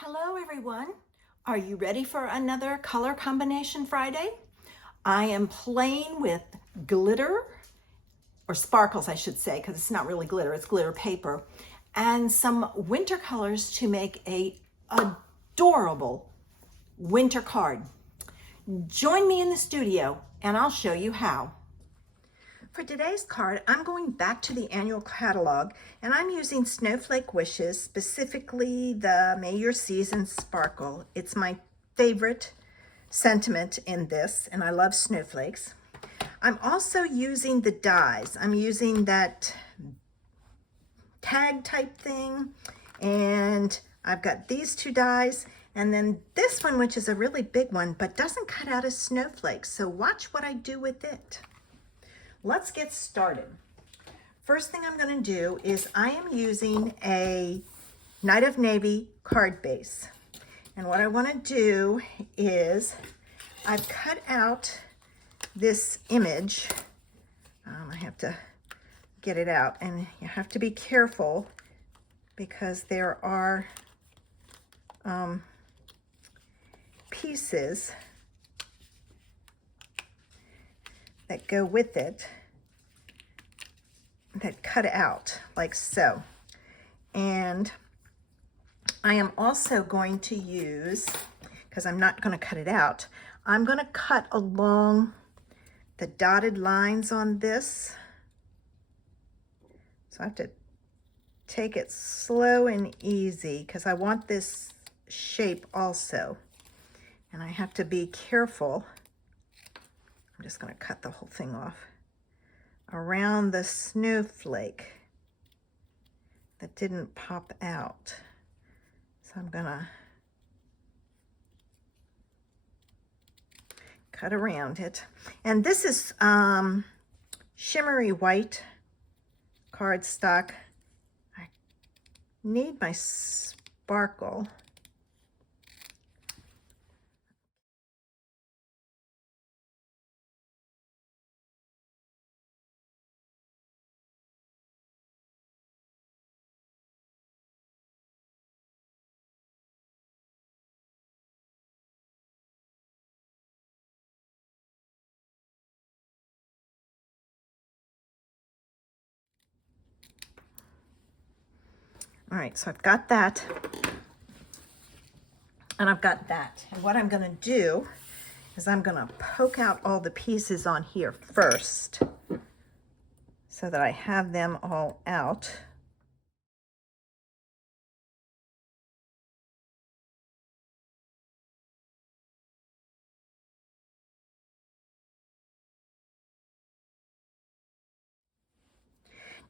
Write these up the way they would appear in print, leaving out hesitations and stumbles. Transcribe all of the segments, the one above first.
Hello everyone. Are you ready for another color combination Friday? I am playing with glitter, or sparkles I should say, because it's not really glitter, it's glitter paper, and some winter colors to make a adorable winter card. Join me in the studio and I'll show you how. For today's card, I'm going back to the annual catalog and I'm using Snowflake Wishes, specifically the May Your Season Sparkle. It's my favorite sentiment in this and I love snowflakes. I'm also using the dies. I'm using that tag type thing and I've got these two dies and then this one, which is a really big one, but doesn't cut out as snowflakes. So watch what I do with it. Let's get started. First thing I'm going to do is I am using a Night of Navy card base. And what I want to do is I've cut out this image. I have to get it out and you have to be careful because there are pieces that go with it that cut out like so. And I am also going to use, because I'm not going to cut it out, I'm going to cut along the dotted lines on this. So I have to take it slow and easy because I want this shape also. And I have to be careful. I'm just going to cut the whole thing off around the snowflake that didn't pop out. So I'm going to cut around it. And this is shimmery white cardstock. I need my sparkle. All right, so I've got that, and I've got that. And what I'm gonna do is I'm gonna poke out all the pieces on here first so that I have them all out.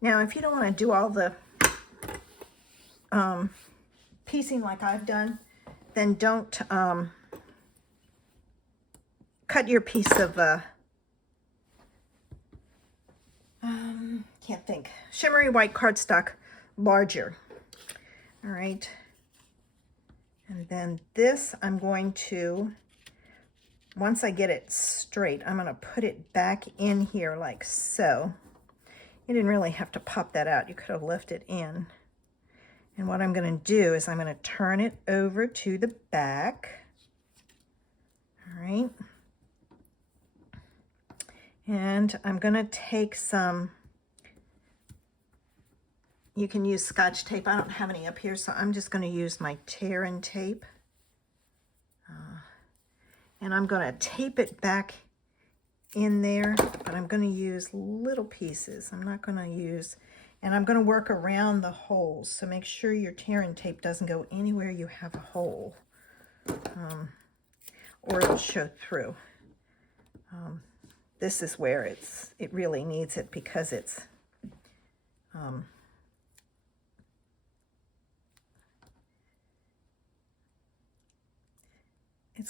Now, if you don't wanna do all the piecing like I've done, then don't cut your piece of can't think, shimmery white cardstock larger. All right, and then this I'm going to, once I get it straight, I'm going to put it back in here like so. You didn't really have to pop that out, you could have left it in. And what I'm going to do is I'm going to turn it over to the back. All right. And I'm going to take some, you can use Scotch tape. I don't have any up here, so I'm just going to use my tear and tape. And I'm going to tape it back in there, but I'm going to use little pieces. I'm not going to use, and I'm going to work around the holes. So make sure your tear and tape doesn't go anywhere you have a hole, or it'll show through. This is where it really needs it because it's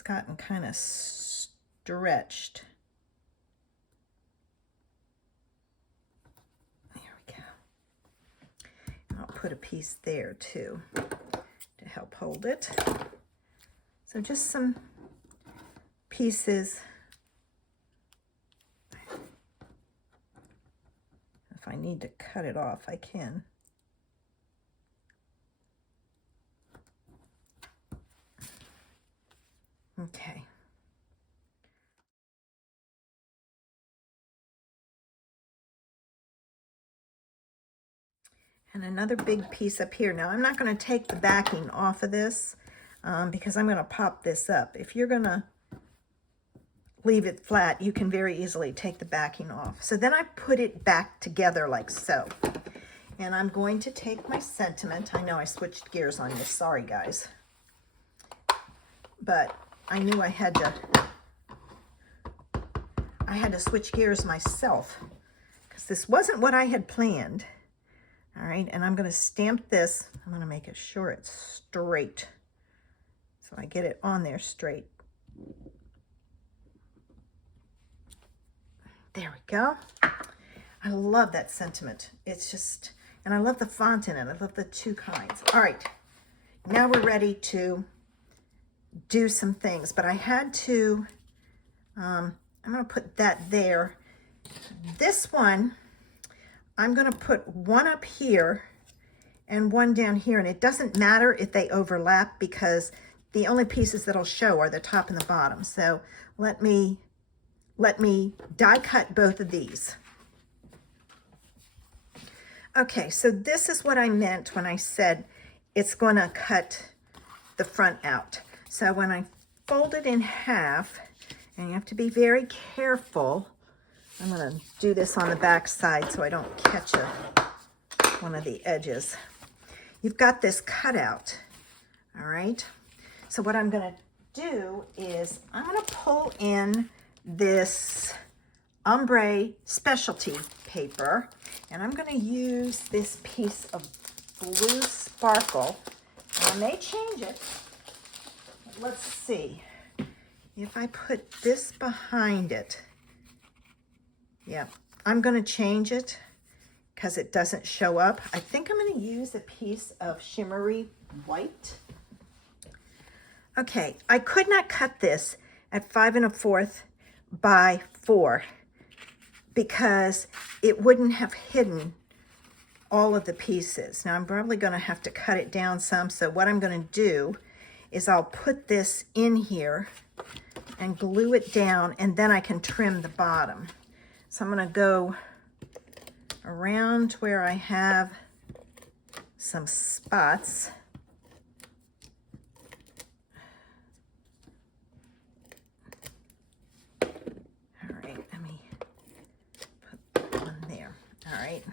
gotten kind of stretched. There we go. And I'll put a piece there too to help hold it. So just some pieces. If I need to cut it off, I can. Okay. And another big piece up here. Now I'm not going to take the backing off of this because I'm going to pop this up. If you're going to leave it flat, you can very easily take the backing off. So then I put it back together like so. And I'm going to take my sentiment. I know I switched gears on this. Sorry, guys. But I knew I had to switch gears myself because this wasn't what I had planned. All right, and I'm going to stamp this. I'm going to make it sure it's straight. So I get it on there straight. There we go. I love that sentiment. It's just, and I love the font in it. I love the two kinds. All right, now we're ready to do some things, but I had to, I'm going to put that there. This one, I'm going to put one up here and one down here, and it doesn't matter if they overlap because the only pieces that'll show are the top and the bottom. So let me die cut both of these. Okay, so this is what I meant when I said it's going to cut the front out. So when I fold it in half, and you have to be very careful, I'm going to do this on the back side so I don't catch one of the edges. You've got this cutout, all right? So what I'm going to do is I'm going to pull in this ombre specialty paper, and I'm going to use this piece of blue sparkle. I may change it. Let's see. If I put this behind it, yeah, I'm going to change it because it doesn't show up. I think I'm going to use a piece of shimmery white. Okay, I could not cut this at 5 1/4 by 4 because it wouldn't have hidden all of the pieces. Now I'm probably going to have to cut it down some. So what I'm going to do is I'll put this in here and glue it down, and then I can trim the bottom. So I'm going to go around where I have some spots. All right, let me put one there. All right,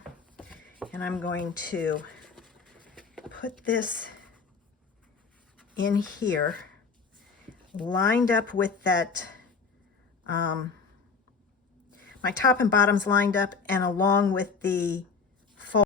and I'm going to put this in here, lined up with that, my top and bottom's lined up, and along with the